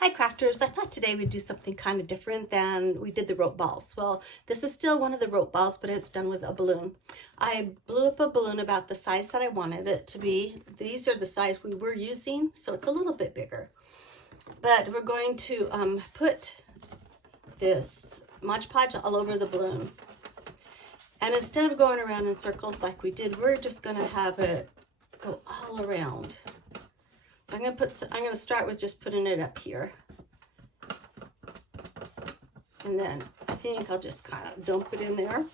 Hi crafters, I thought today we'd do something kind of different than we did the rope balls. Well, this is still one of the rope balls, but it's done with a balloon. I blew up a balloon about the size that I wanted it to be. These are the size we were using, so it's a little bit bigger. But we're going to put this Mod Podge all over the balloon. And instead of going around in circles like we did, we're just gonna have it go all around. So I'm gonna start with just putting it up here. And then I think I'll just kind of dump it in there.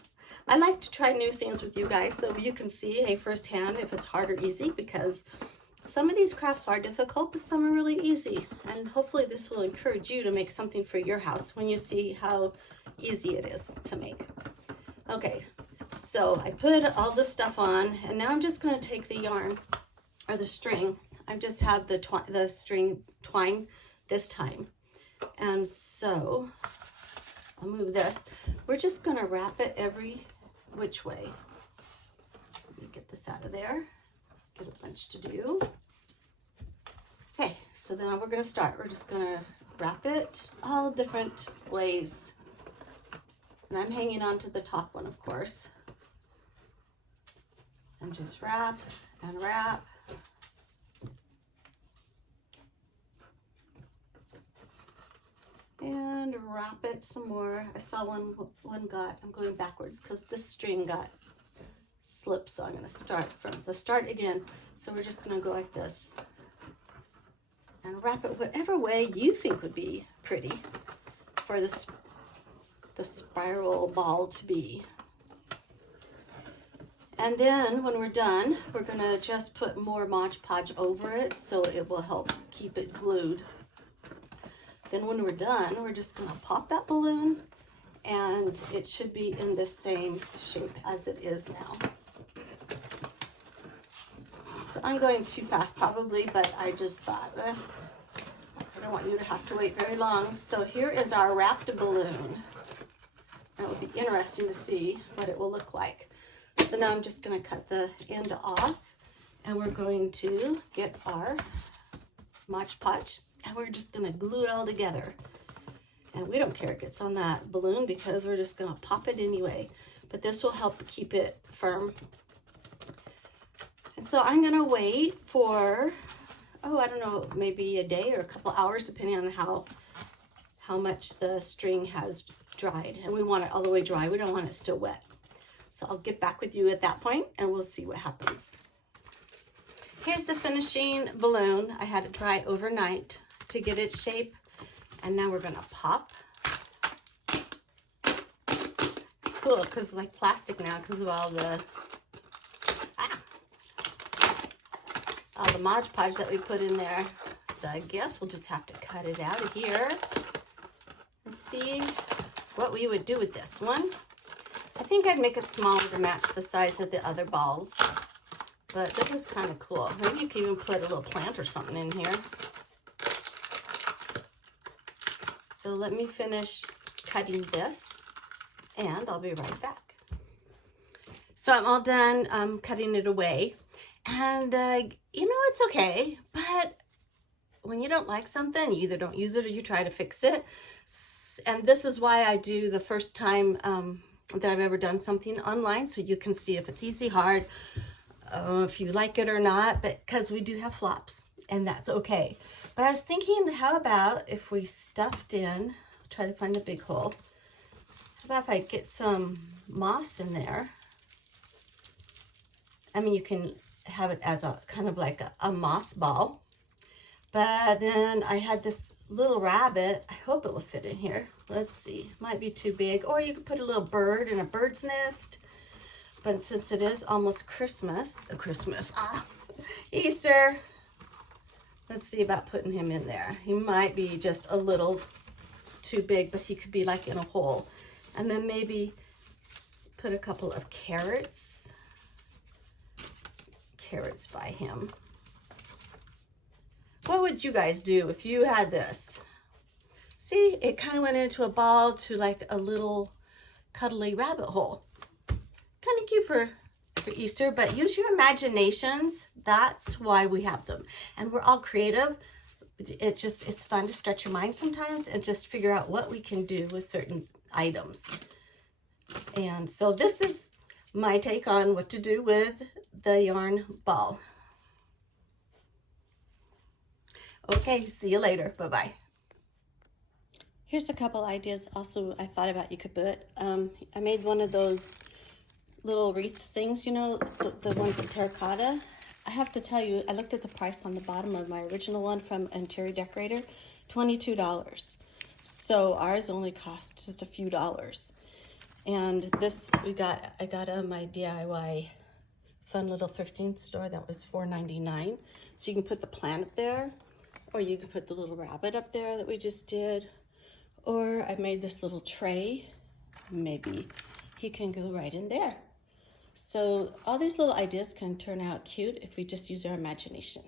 I like to try new things with you guys so you can see firsthand if it's hard or easy, because some of these crafts are difficult, but some are really easy. And hopefully this will encourage you to make something for your house when you see how easy it is to make. Okay, so I put all this stuff on, and now I'm just gonna take the yarn or the string. I just have the string twine this time. And so I'll move this. We're just gonna wrap it every which way. Let me get this out of there. Get a bunch to do. Okay, so then we're gonna start. We're just gonna wrap it all different ways. And I'm hanging on to the top one, of course. And just wrap and wrap. And wrap it some more. I saw one got, I'm going backwards because this string got slipped, so I'm going to start from the start again. So we're just going to go like this and wrap it whatever way you think would be pretty for this the spiral ball to be. And then when we're done, we're going to just put more Mod Podge over it so it will help keep it glued. Then when we're done, we're just gonna pop that balloon, and it should be in the same shape as it is now. So I'm going too fast probably, but I just thought, I don't want you to have to wait very long. So here is our wrapped balloon. That will be interesting to see what it will look like. So now I'm just gonna cut the end off, and we're going to get our Mod Podge. And we're just gonna glue it all together. And we don't care it gets on that balloon because we're just gonna pop it anyway. But this will help keep it firm. And so I'm gonna wait for, I don't know, maybe a day or a couple hours, depending on how much the string has dried. And we want it all the way dry. We don't want it still wet. So I'll get back with you at that point and we'll see what happens. Here's the finishing balloon. I had it dry overnight to get its shape, and now we're gonna pop. Cool, because it's like plastic now because of all the Mod Podge that we put in there. So I guess we'll just have to cut it out of here and see what we would do with this one. I think I'd make it smaller to match the size of the other balls, but this is kind of cool. Maybe you can even put a little plant or something in here. So let me finish cutting this, and I'll be right back. So I'm all done cutting it away, and it's okay, but when you don't like something, you either don't use it or you try to fix it. And this is why I do the first time that I've ever done something online, so you can see if it's easy, hard, if you like it or not, but because we do have flops. And that's okay. But I was thinking, how about if we stuffed in, try to find the big hole. How about if I get some moss in there? I mean, you can have it as a kind of like a moss ball. But then I had this little rabbit. I hope it will fit in here. Let's see. Might be too big. Or you could put a little bird in a bird's nest. But since it is almost Easter. Let's see about putting him in there. He might be just a little too big, but he could be like in a hole. And then maybe put a couple of carrots by him. What would you guys do if you had this? See, it kind of went into a ball to like a little cuddly rabbit hole. Kind of cute for Easter, but use your imaginations. That's why we have them. And we're all creative. it's fun to stretch your mind sometimes and just figure out what we can do with certain items. And so this is my take on what to do with the yarn ball. Okay, see you later. Bye-bye. Here's a couple ideas also I thought about you could put. I made one of those little wreath things, you know, the ones in terracotta. I have to tell you, I looked at the price on the bottom of my original one from Interior Decorator, $22. So ours only cost just a few dollars. And this I got on my DIY fun little thrifting store. That was $4.99. So you can put the plant up there, or you can put the little rabbit up there that we just did. Or I made this little tray. Maybe he can go right in there. So all these little ideas can turn out cute if we just use our imagination.